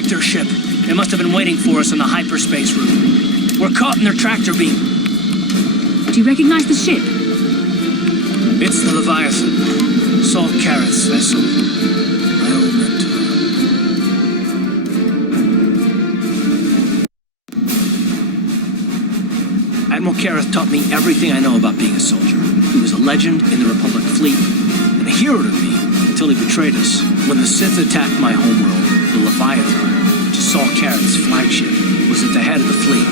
Victor's ship. They must have been waiting for us in the hyperspace room. We're caught in their tractor beam. Do you recognize the ship? It's the Leviathan. Saul Careth's vessel. My old mentor. Admiral Careth taught me everything I know about being a soldier. He was a legend in the Republic fleet, and a hero to me until he betrayed us. When the Sith attacked my homeworld, the Leviathan, which is Saul Careth's flagship, was at the head of the fleet.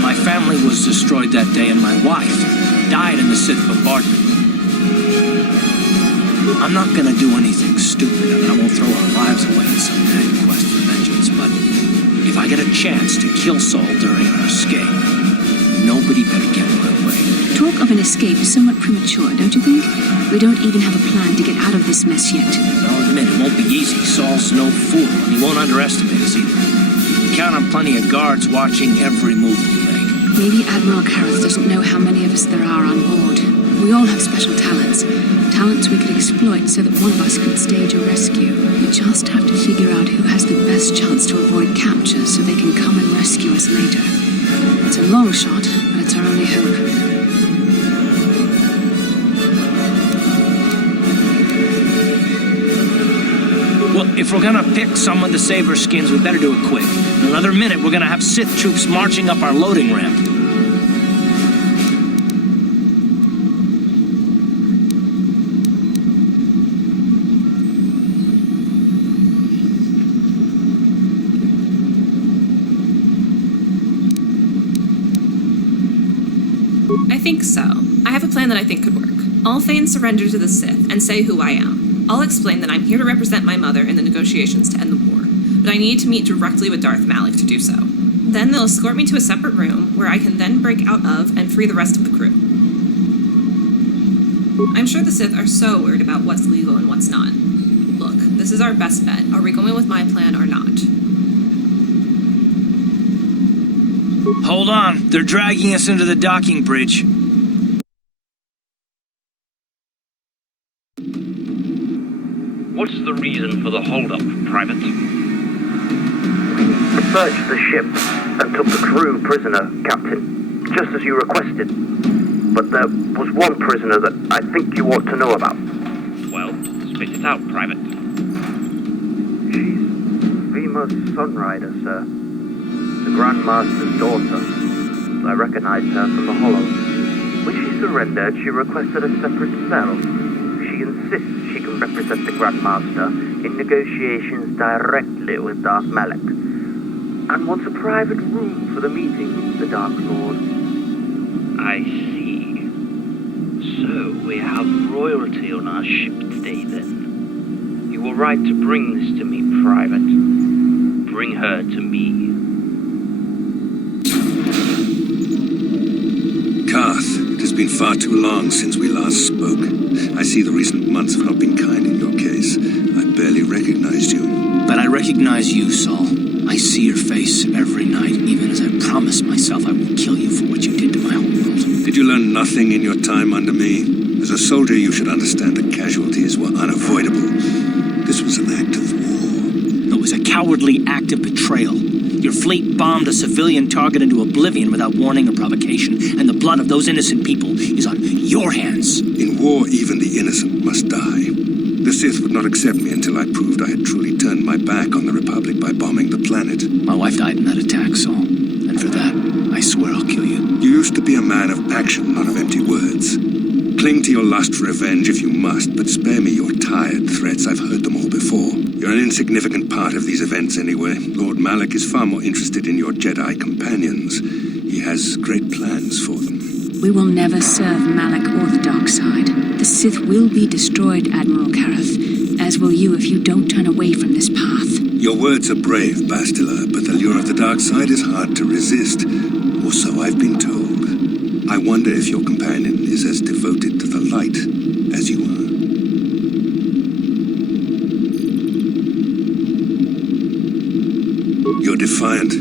My family was destroyed that day, and my wife died in the Sith bombardment. I'm not gonna do anything stupid. I mean, I won't throw our lives away in some mad quest for vengeance, but if I get a chance to kill Saul during our escape, nobody better get in my way. Talk of an escape is somewhat premature, don't you think? We don't even have a plan to get out of this mess yet. I'll admit, it won't be easy. Saul's no fool, and he won't underestimate us either. We count on plenty of guards watching every move we make. Maybe Admiral Careth doesn't know how many of us there are on board. We all have special talents. Talents we could exploit so that one of us could stage a rescue. We just have to figure out who has the best chance to avoid capture so they can come and rescue us later. It's a long shot, but it's our only hope. Well, if we're gonna pick someone to save our skins, we better do it quick. In another minute, we're gonna have Sith troops marching up our loading ramp. I think so. I have a plan that I think could work. I'll feign surrender to the Sith and say who I am. I'll explain that I'm here to represent my mother in the negotiations to end the war, but I need to meet directly with Darth Malak to do so. Then they'll escort me to a separate room where I can then break out of and free the rest of the crew. I'm sure the Sith are so worried about what's legal and what's not. Look, this is our best bet. Are we going with my plan or not? Hold on, they're dragging us into the docking bridge. What's the reason for the hold-up, Private? We searched the ship and took the crew prisoner, Captain, just as you requested. But there was one prisoner that I think you ought to know about. Well, spit it out, Private. She's Vima's Sunrider, sir. The Grand Master's daughter. I recognized her from the Hollow. When she surrendered, she requested a separate cell. She insists she can represent the Grand Master in negotiations directly with Darth Malak, and wants a private room for the meeting with the Dark Lord. I see. So, we have royalty on our ship today, then. You were right to bring this to me, Private. Bring her to me. Carth, it has been far too long since we last spoke. I see the recent months have not been kind in your case. I barely recognized you. But I recognize you, Saul. I see your face every night, even as I promised myself I will kill you for what you did to my homeworld. Did you learn nothing in your time under me? As a soldier, you should understand that casualties were unavoidable. This was an act of war. It was a cowardly act of betrayal. Your fleet bombed a civilian target into oblivion without warning or provocation, and the blood of those innocent people is on your hands. In war, even the innocent must die. The Sith would not accept me until I proved I had truly turned my back on the Republic by bombing the planet. My wife died in that attack, Saul. And for that, I swear I'll kill you. You used to be a man of action, not of empty words. Cling to your lust for revenge if you must, but spare me your tired threats. I've heard them all before. You're an insignificant part of these events anyway. Lord Malak is far more interested in your Jedi companions. He has great plans for them. We will never serve Malak or the dark side. The Sith will be destroyed, Admiral Careth, as will you if you don't turn away from this path. Your words are brave, Bastila, but the lure of the dark side is hard to resist. Or so I've been told. I wonder if your companion is as devoted to the light as you are. You're defiant.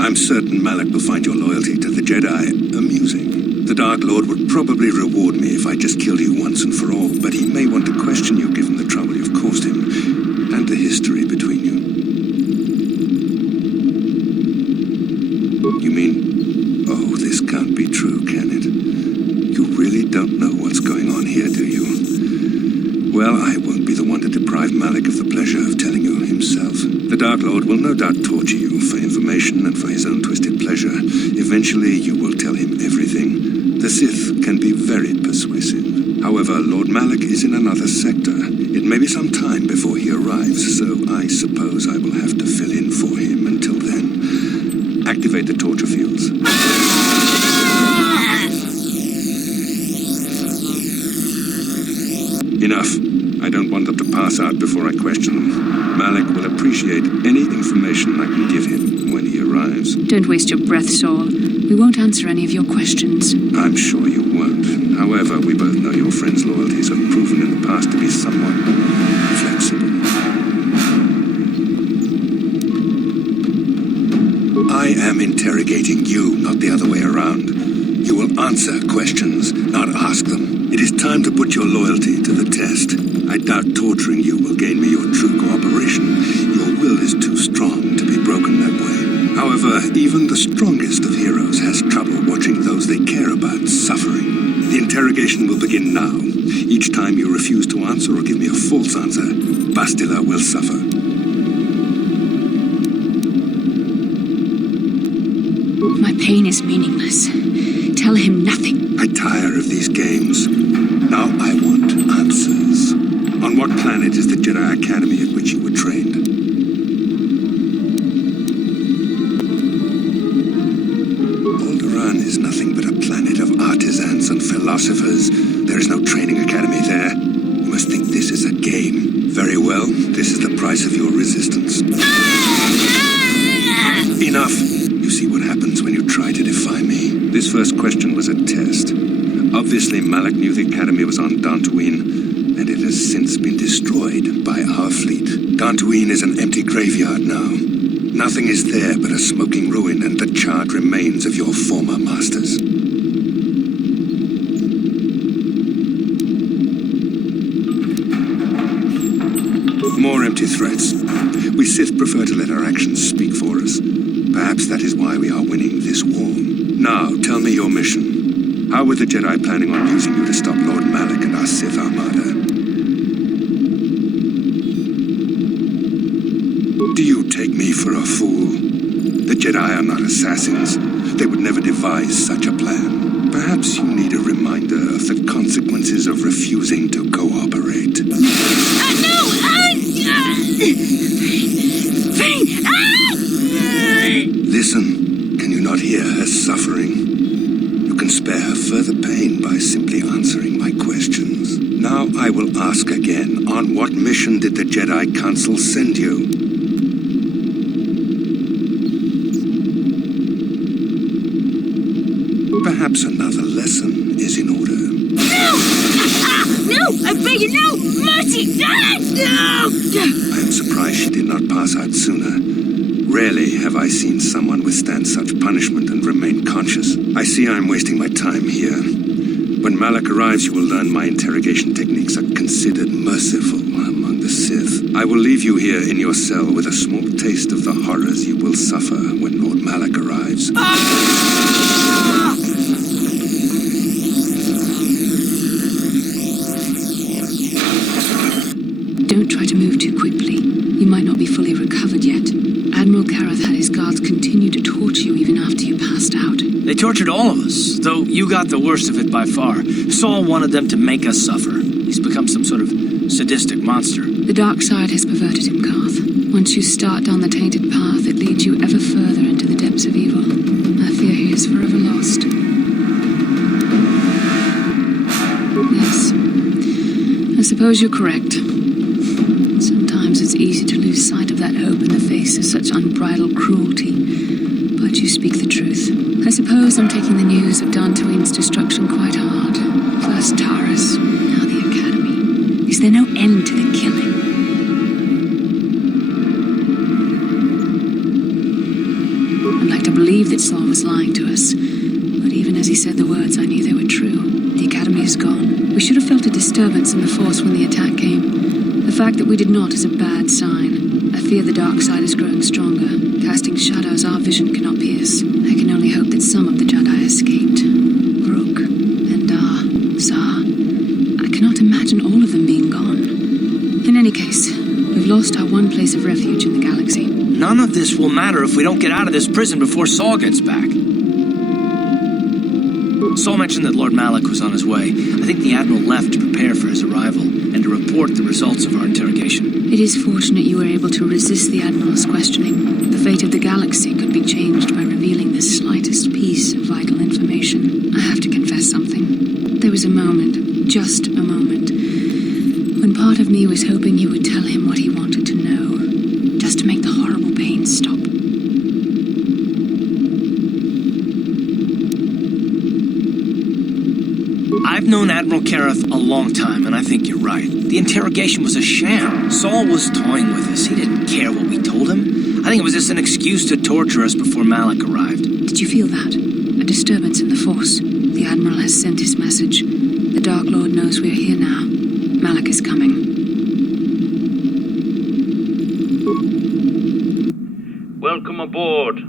I'm certain Malak will find your loyalty to the Jedi amusing. The Dark Lord would probably reward me if I just killed you once and for all, but he may want to question you given the trouble you've caused him, and the history between you. going on here, do you? Well, I won't be the one to deprive Malik of the pleasure of telling you himself. The Dark Lord will no doubt torture you for information and for his own twisted pleasure. Eventually, you will tell him everything. The Sith can be very persuasive. However, Lord Malik is in another sector. It may be some time before he arrives, so I suppose I will have to fill in for him until then. Activate the torture fields. Enough. I don't want them to pass out before I question them. Malik will appreciate any information I can give him when he arrives. Don't waste your breath, Saul. We won't answer any of your questions. I'm sure you won't. However, we both know your friend's loyalties have proven in the past to be somewhat flexible. I am interrogating you, not the other way around. You will answer questions, not ask them. It is time to put your loyalty to the test. I doubt torturing you will gain me your true cooperation. Your will is too strong to be broken that way. However, even the strongest of heroes has trouble watching those they care about suffering. The interrogation will begin now. Each time you refuse to answer or give me a false answer, Bastila will suffer. My pain is meaningless. Tell him nothing. I tire of these games. Now I want answers. On what planet is the Jedi Academy at which you were trained? Alderaan is nothing but a planet of artisans and philosophers. There is no training academy there. You must think this is a game. Very well, this is the price of your resistance. Enough! You see what happens when you try to defy me. This first question was a test. Obviously, Malik knew the Academy was on Dantooine, and it has since been destroyed by our fleet. Dantooine is an empty graveyard now. Nothing is there but a smoking ruin and the charred remains of your former masters. More empty threats. We Sith prefer to let our actions speak for us. Perhaps that is why we are winning this war. Now, tell me your mission. How were the Jedi planning on using you to stop Lord Malik and our Sith Armada? Do you take me for a fool? The Jedi are not assassins. They would never devise such a plan. Perhaps you need a reminder of the consequences of refusing to cooperate. Listen, can you not hear her suffering? You can spare her further pain by simply answering my questions. Now I will ask again, on what mission did the Jedi Council send you? Perhaps another lesson is in order. No! No! I beg you, no! Mercy! No! I am surprised she did not pass out sooner. Rarely have I seen someone withstand such punishment and remain conscious. I see I am wasting my time here. When Malik arrives, you will learn my interrogation techniques are considered merciful among the Sith. I will leave you here in your cell with a small taste of the horrors you will suffer when Lord Malik arrives. Don't try to move too quickly. You might not be fully recovered yet. Admiral Karath had his guards continue to torture you even after you passed out. They tortured all of us, though you got the worst of it by far. Saul wanted them to make us suffer. He's become some sort of sadistic monster. The dark side has perverted him, Karth. Once you start down the tainted path, it leads you ever further into the depths of evil. I fear he is forever lost. Yes. I suppose you're correct. Sometimes it's easy to lose sight of that hope in the face of such unbridled cruelty. But you speak the truth. I suppose I'm taking the news of Dantooine's destruction quite hard. First Taris, now the Academy. Is there no end to the killing? I'd like to believe that Saul was lying to us. But even as he said the words, I knew they were true. The Academy is gone. We should have felt a disturbance in the Force when the attack came. The fact that we did not is a bad sign. I fear the dark side is growing stronger, casting shadows our vision cannot pierce. I can only hope that some of the Jedi escaped. Rook, Endar, Zar. I cannot imagine all of them being gone. In any case, we've lost our one place of refuge in the galaxy. None of this will matter if we don't get out of this prison before Saul gets back. Saul mentioned that Lord Malak was on his way. I think the Admiral left to prepare for his arrival and to report the results of our interrogation. It is fortunate you were able to resist the Admiral's questioning. The fate of the galaxy could be changed by revealing the slightest piece of vital information. I have to confess something. There was a moment, just a moment, when part of me was hoping you would tell him what he wanted to know, just to make the horrible pain stop. I've known Admiral Kareth a long time, and I think you're right. The interrogation was a sham. Saul was toying with us. He didn't care what we told him. I think it was just an excuse to torture us before Malak arrived. Did you feel that? A disturbance in the Force. The Admiral has sent his message. The Dark Lord knows we're here now. Malak is coming. Welcome aboard,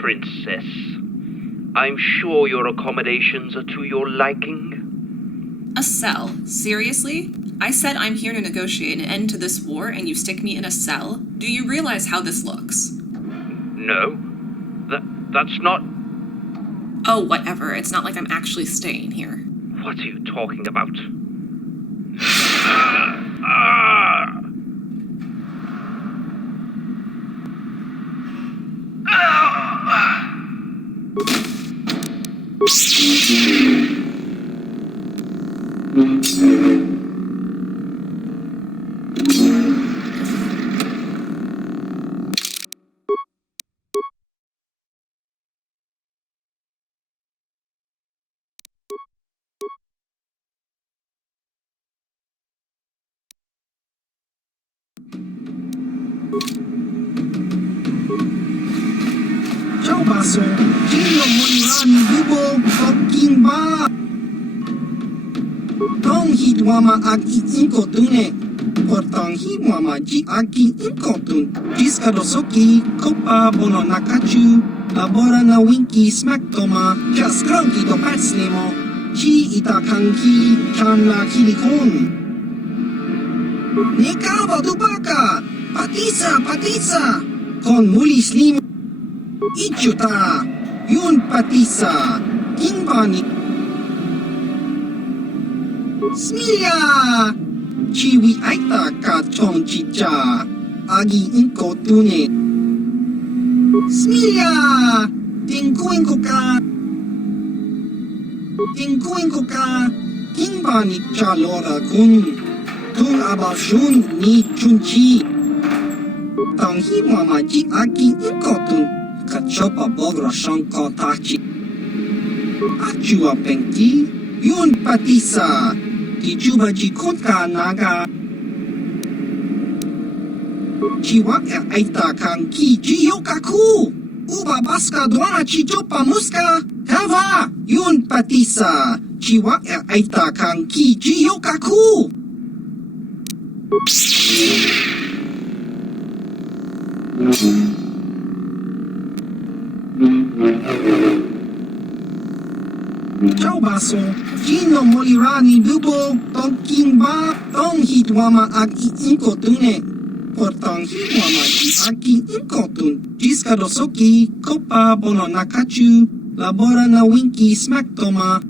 Princess. I'm sure your accommodations are to your liking. A cell? Seriously? I said I'm here to negotiate an end to this war, and you stick me in a cell? Do you realize how this looks? No. That's not... Oh, whatever. It's not like I'm actually staying here. What are you talking about? Ciao basso, chi non morirà ni bubo fucking ba. Tong hit wama ag inko tune. Portang hi wama ji agi inko tun. Jiska soki kopa bono nakachu. Labora na winki smack toma. Just cronky do patslemo. Chi ita kanki chan la kilikon. Nekava dubaka. Patisa. Kon muli slimo. Ichuta, yun patisa, kingbani. Smilya, chiwi aita ka chong chicha, agi inko tune. Smilya, tingkuin ko ka, kingbani cha lora kun, tung abashun ni chunchi. Tanghi mama ji agi inko tune. Kachopa bogro shanko tachi. Achua pengti, yun patisa, tijuba jikutka naga. Chiwa aita kanki jiyokaku. Uba baska dwana chichopa muska. Kava, yun patisa, chiwa aita kanki jiyokaku. Ciao basso, chi non morirà ni bubo, tonkin ba, tong hit wama ag inko tune. Portang hit wama agi inko tun. Jiska soki, kopa bono nakachu, labora na winki smack toma.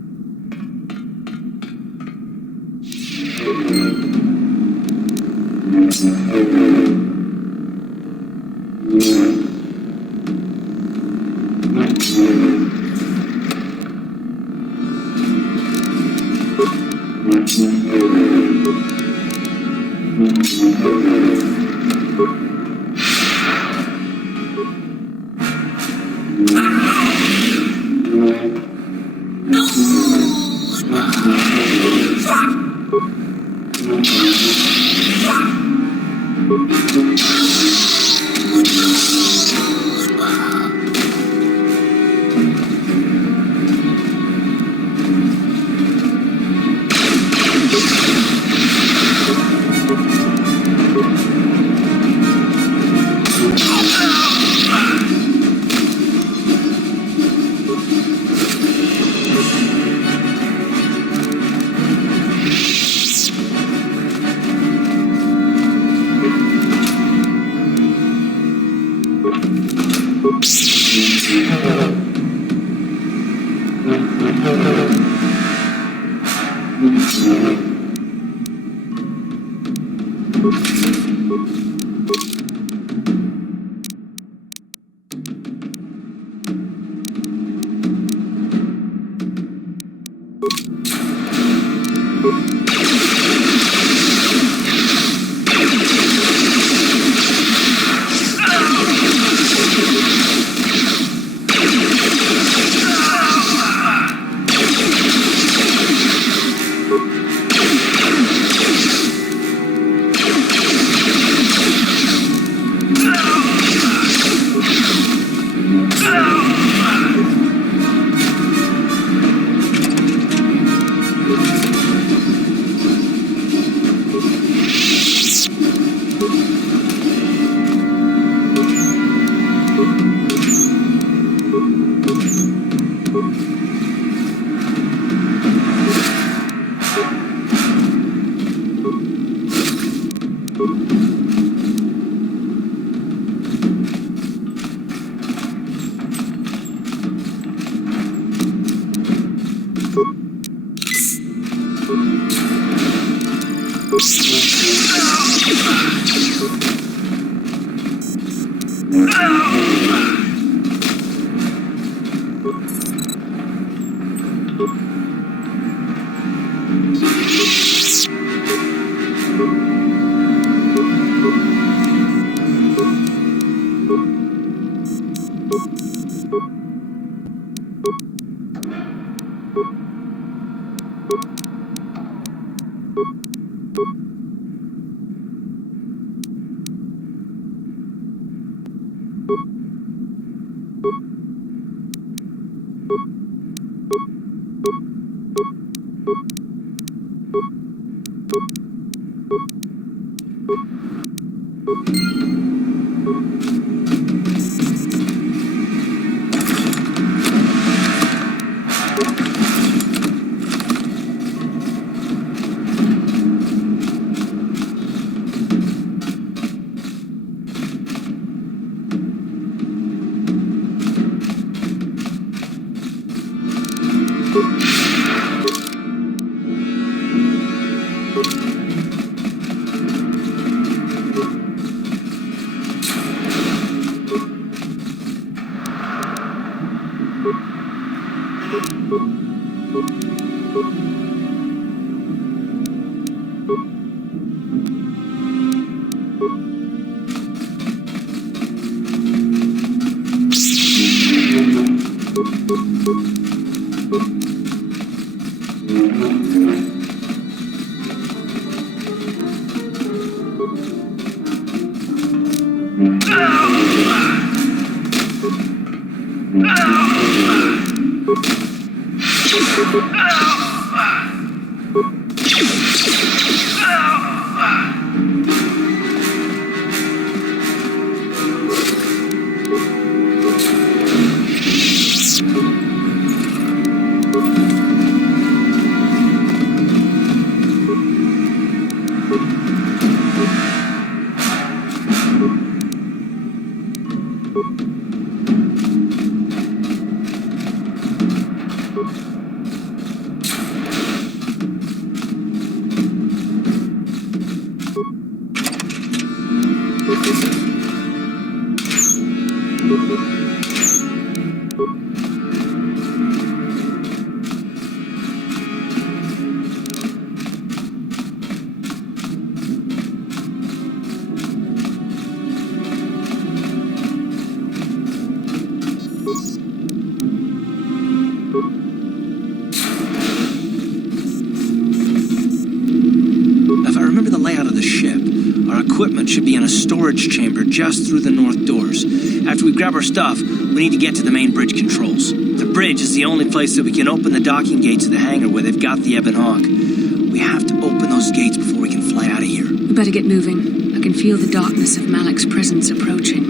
Should be in a storage chamber just through the north doors. After we grab our stuff, we need to get to the main bridge controls. The bridge is the only place that we can open the docking gates of the hangar where they've got the Ebon Hawk. We have to open those gates before we can fly out of here. We better get moving. I can feel the darkness of Malak's presence approaching,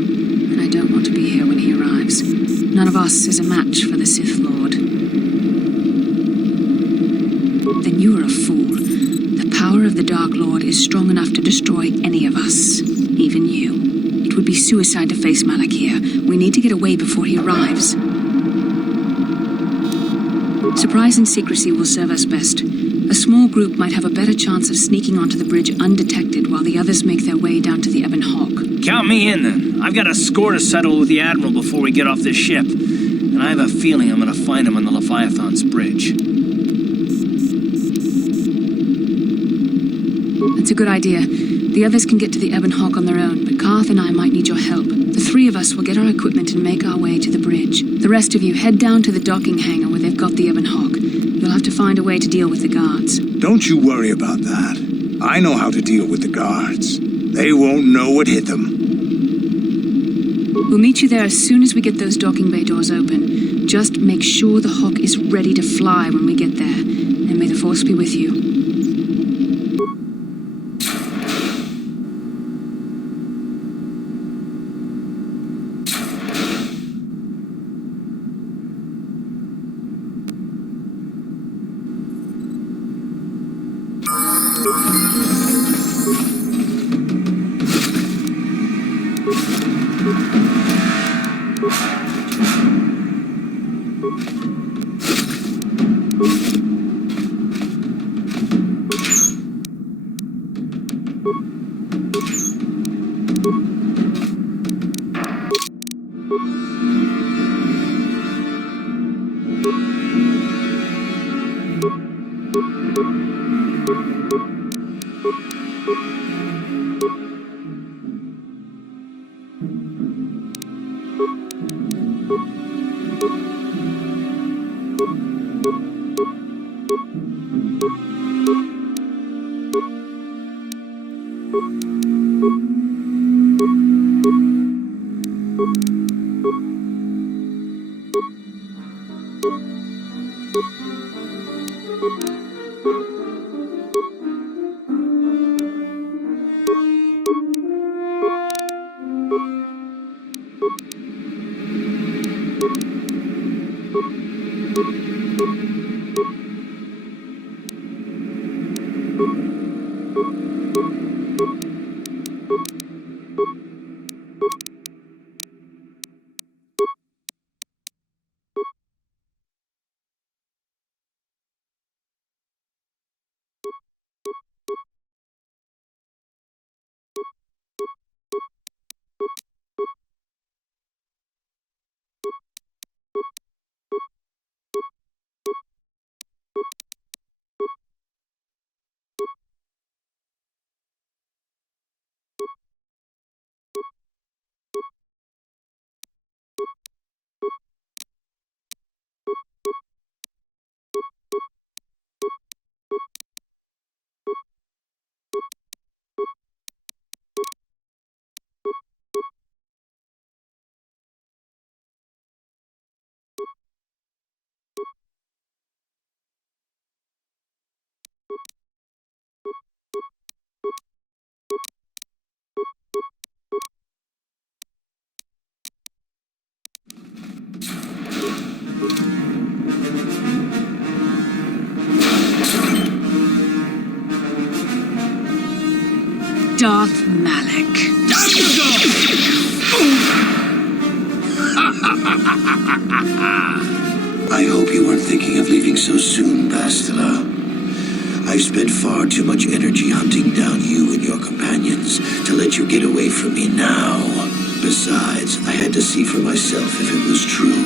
and I don't want to be here when he arrives. None of us is a match for the Sith Lord. Then you are a fool. The power of the Dark Lord is strong enough to destroy any of us, even you. It would be suicide to face Malak here. We need to get away before he arrives. Surprise and secrecy will serve us best. A small group might have a better chance of sneaking onto the bridge undetected while the others make their way down to the Ebon Hawk. Count me in, then. I've got a score to settle with the Admiral before we get off this ship. And I have a feeling I'm going to find him on the Leviathan's bridge. That's a good idea. The others can get to the Ebon Hawk on their own, but Karth and I might need your help. The three of us will get our equipment and make our way to the bridge. The rest of you head down to the docking hangar where they've got the Ebon Hawk. You'll have to find a way to deal with the guards. Don't you worry about that. I know how to deal with the guards. They won't know what hit them. We'll meet you there as soon as we get those docking bay doors open. Just make sure the Hawk is ready to fly when we get there. And may the Force be with you. Darth Malak. Down you go! I hope you weren't thinking of leaving so soon, Bastila. I've spent far too much energy hunting down you and your companions to let you get away from me now. Besides, I had to see for myself if it was true.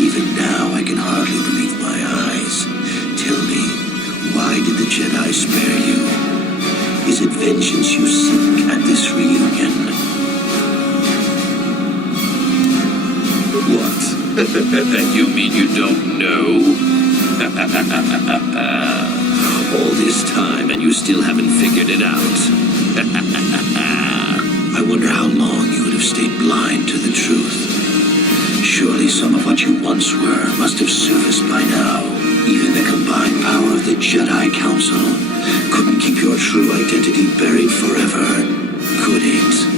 Even now, I can hardly believe my eyes. Tell me, why did the Jedi spare you? Is it vengeance you seek at this reunion? What? You mean you don't know? All this time and you still haven't figured it out. I wonder how long you would have stayed blind to the truth. Surely some of what you once were must have surfaced by now. Even the combined power of the Jedi Council couldn't keep your true identity buried forever, could it?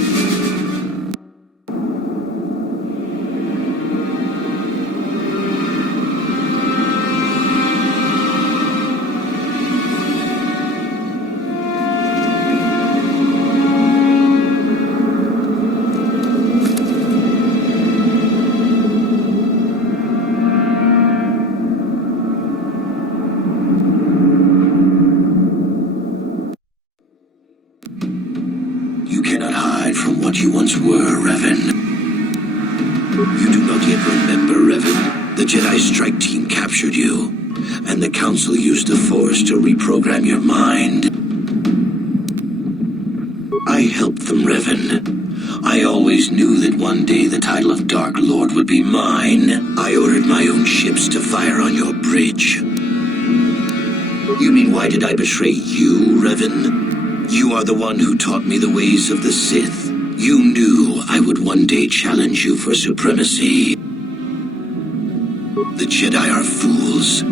You cannot hide from what you once were, Revan. You do not yet remember, Revan. The Jedi Strike Team captured you, and the Council used the Force to reprogram your mind. I helped them, Revan. I always knew that one day the title of Dark Lord would be mine. I ordered my own ships to fire on your bridge. You mean, why did I betray you, Revan? You are the one who taught me the ways of the Sith. You knew I would one day challenge you for supremacy. The Jedi are fools.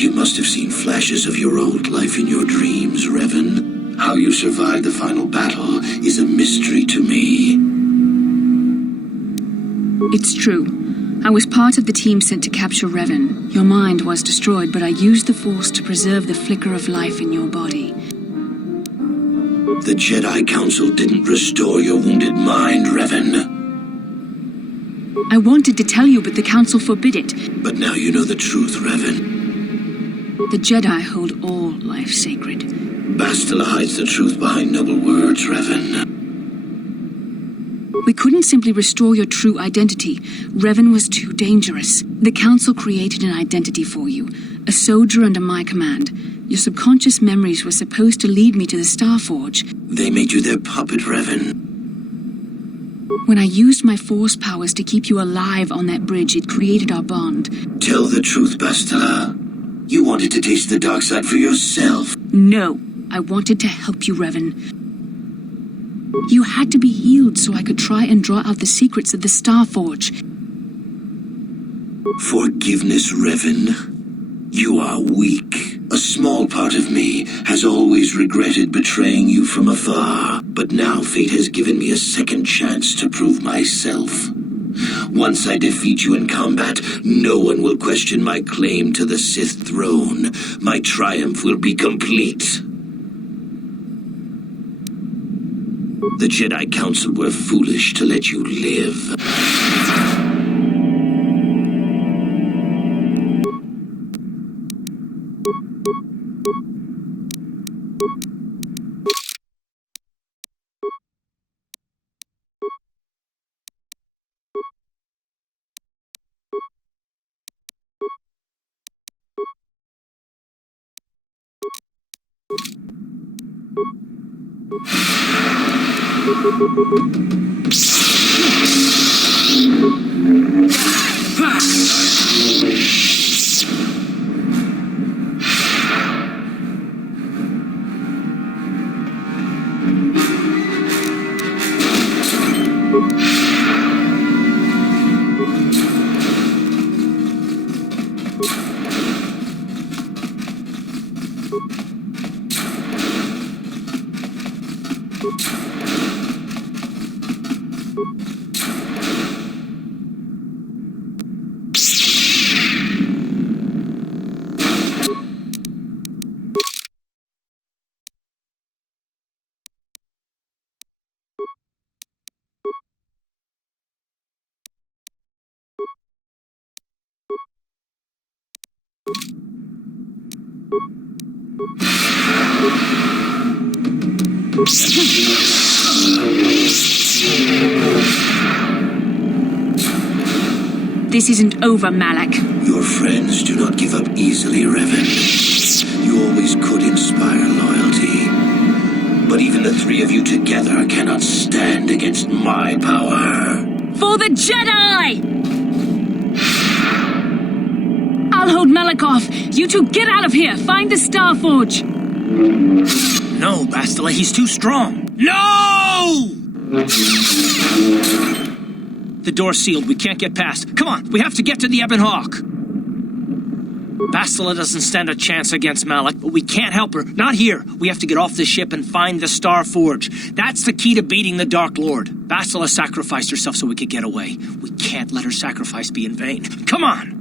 You must have seen flashes of your old life in your dreams, Revan. How you survived the final battle is a mystery to me. It's true. I was part of the team sent to capture Revan. Your mind was destroyed, but I used the Force to preserve the flicker of life in your body. The Jedi Council didn't restore your wounded mind, Revan. I wanted to tell you, but the Council forbid it. But now you know the truth, Revan. The Jedi hold all life sacred. Bastila hides the truth behind noble words, Revan. We couldn't simply restore your true identity. Revan was too dangerous. The Council created an identity for you, a soldier under my command. Your subconscious memories were supposed to lead me to the Starforge. They made you their puppet, Revan. When I used my Force powers to keep you alive on that bridge, it created our bond. Tell the truth, Bastila. You wanted to taste the dark side for yourself. No, I wanted to help you, Revan. You had to be healed so I could try and draw out the secrets of the Starforge. Forgiveness, Revan. You are weak. A small part of me has always regretted betraying you from afar, but now fate has given me a second chance to prove myself. Once I defeat you in combat, no one will question my claim to the Sith throne. My triumph will be complete. The Jedi Council were foolish to let you live. This isn't over, Malak. Your friends do not give up easily, Revan. You always could inspire loyalty. But even the three of you together cannot stand against my power. For the Jedi! I'll hold Malak off. You two get out of here. Find the Starforge. No, Bastila, he's too strong. No! The door's sealed. We can't get past. Come on, we have to get to the Ebon Hawk. Bastila doesn't stand a chance against Malak, but we can't help her. Not here. We have to get off the ship and find the Starforge. That's the key to beating the Dark Lord. Bastila sacrificed herself so we could get away. We can't let her sacrifice be in vain. Come on!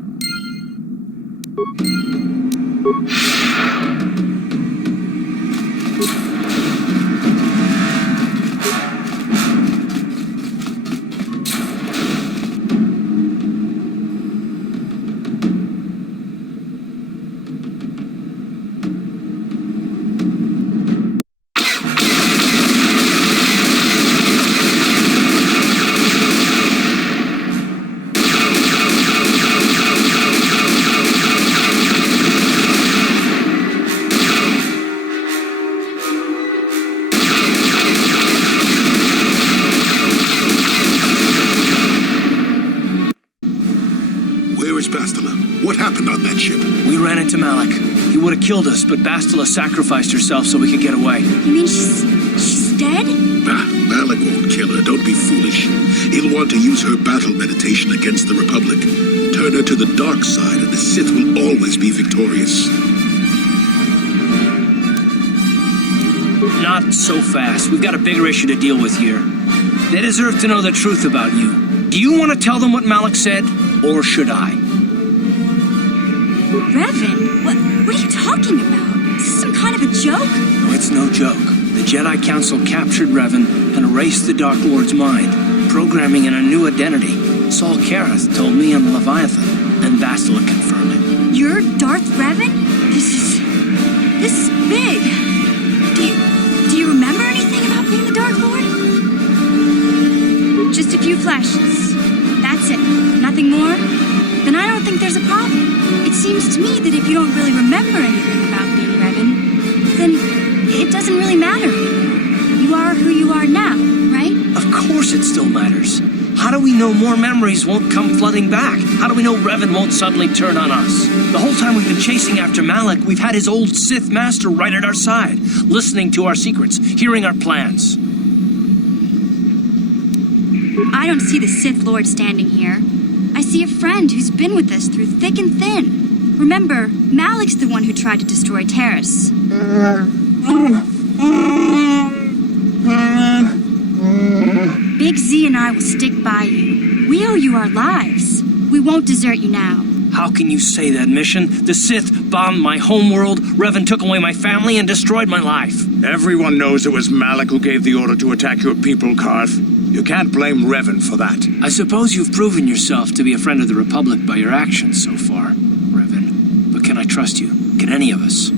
killed us, but Bastila sacrificed herself so we could get away. You mean she's dead? Bah, Malik won't kill her. Don't be foolish. He'll want to use her battle meditation against the Republic. Turn her to the dark side, and the Sith will always be victorious. Not so fast. We've got a bigger issue to deal with here. They deserve to know the truth about you. Do you want to tell them what Malik said, or should I? Revan? What are you talking about? Is this some kind of a joke? No, it's no joke. The Jedi Council captured Revan and erased the Dark Lord's mind, programming in a new identity. Saul Kareth told me on the Leviathan, and Bastila confirmed it. You're Darth Revan? This is big. Do you remember anything about being the Dark Lord? Just a few flashes. That's it. Nothing more? Then I don't think there's a problem. It seems to me that if you don't really remember anything about being Revan, then it doesn't really matter anymore. You are who you are now, right? Of course it still matters. How do we know more memories won't come flooding back? How do we know Revan won't suddenly turn on us? The whole time we've been chasing after Malik, we've had his old Sith master right at our side, listening to our secrets, hearing our plans. I don't see the Sith Lord standing here. I see a friend who's been with us through thick and thin. Remember, Malik's the one who tried to destroy Terrace. Big Z and I will stick by you. We owe you our lives. We won't desert you now. How can you say that, Mission? The Sith bombed my homeworld, Revan took away my family, and destroyed my life. Everyone knows it was Malik who gave the order to attack your people, Karth. You can't blame Revan for that. I suppose you've proven yourself to be a friend of the Republic by your actions so far, Revan. But can I trust you? Can any of us?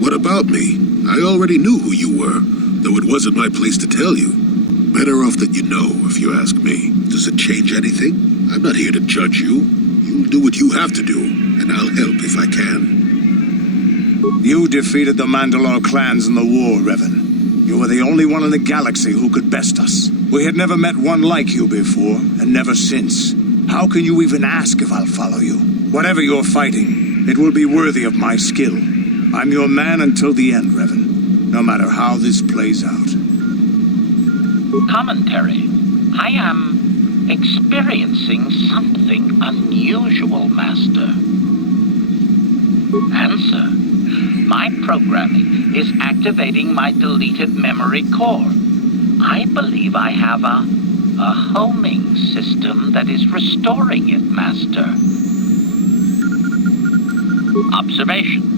What about me? I already knew who you were, though it wasn't my place to tell you. Better off that you know, if you ask me. Does it change anything? I'm not here to judge you. You'll do what you have to do, and I'll help if I can. You defeated the Mandalore clans in the war, Revan. You were the only one in the galaxy who could best us. We had never met one like you before, and never since. How can you even ask if I'll follow you? Whatever you're fighting, it will be worthy of my skill. I'm your man until the end, Revan, no matter how this plays out. Commentary. I am experiencing something unusual, Master. Answer. My programming is activating my deleted memory core. I believe I have a homing system that is restoring it, Master. Observation.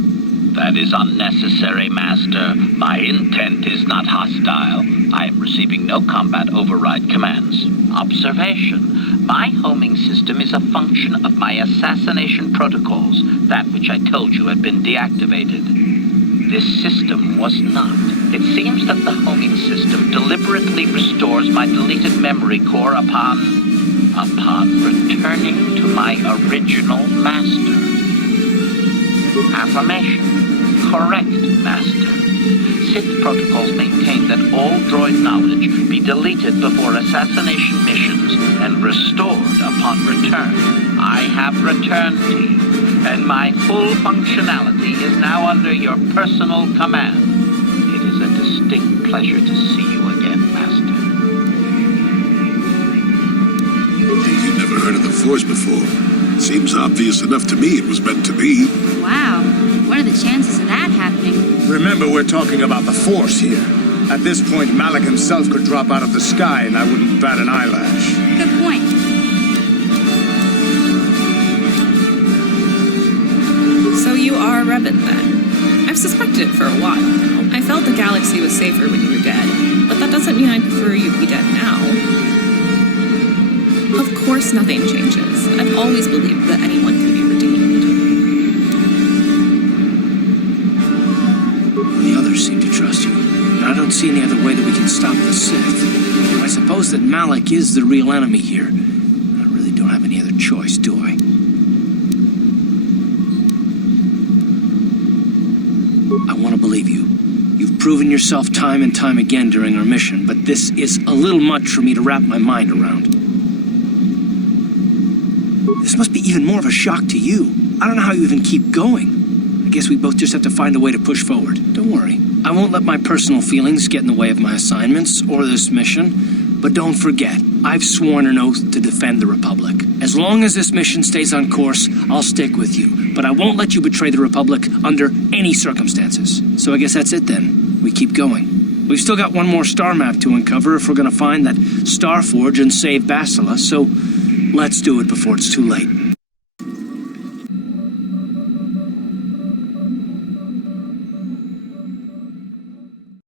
That is unnecessary, Master. My intent is not hostile. I am receiving no combat override commands. Observation. My homing system is a function of my assassination protocols, that which I told you had been deactivated. This system was not. It seems that the homing system deliberately restores my deleted memory core upon returning to my original master. Affirmation. Correct, Master. Sith protocols maintain that all droid knowledge be deleted before assassination missions and restored upon return. I have returned to you, and my full functionality is now under your personal command. It is a distinct pleasure to see you again, Master. You've never heard of the Force before. Seems obvious enough to me it was meant to be. Wow. What are the chances of that happening? Remember, we're talking about the Force here. At this point, Malik himself could drop out of the sky and I wouldn't bat an eyelash. Good point. So you are Revan, then? I've suspected it for a while now. I felt the galaxy was safer when you were dead, but that doesn't mean I prefer you to be dead now. Of course nothing changes. I've always believed that anyone can be redeemed. The others seem to trust you, and I don't see any other way that we can stop the Sith. I suppose that Malik is the real enemy here. I really don't have any other choice, do I? I want to believe you. You've proven yourself time and time again during our mission, but this is a little much for me to wrap my mind around. This must be even more of a shock to you. I don't know how you even keep going. I guess we both just have to find a way to push forward. Don't worry. I won't let my personal feelings get in the way of my assignments or this mission. But don't forget, I've sworn an oath to defend the Republic. As long as this mission stays on course, I'll stick with you. But I won't let you betray the Republic under any circumstances. So I guess that's it then. We keep going. We've still got one more star map to uncover if we're gonna find that Starforge and save Bastila, so let's do it before it's too late.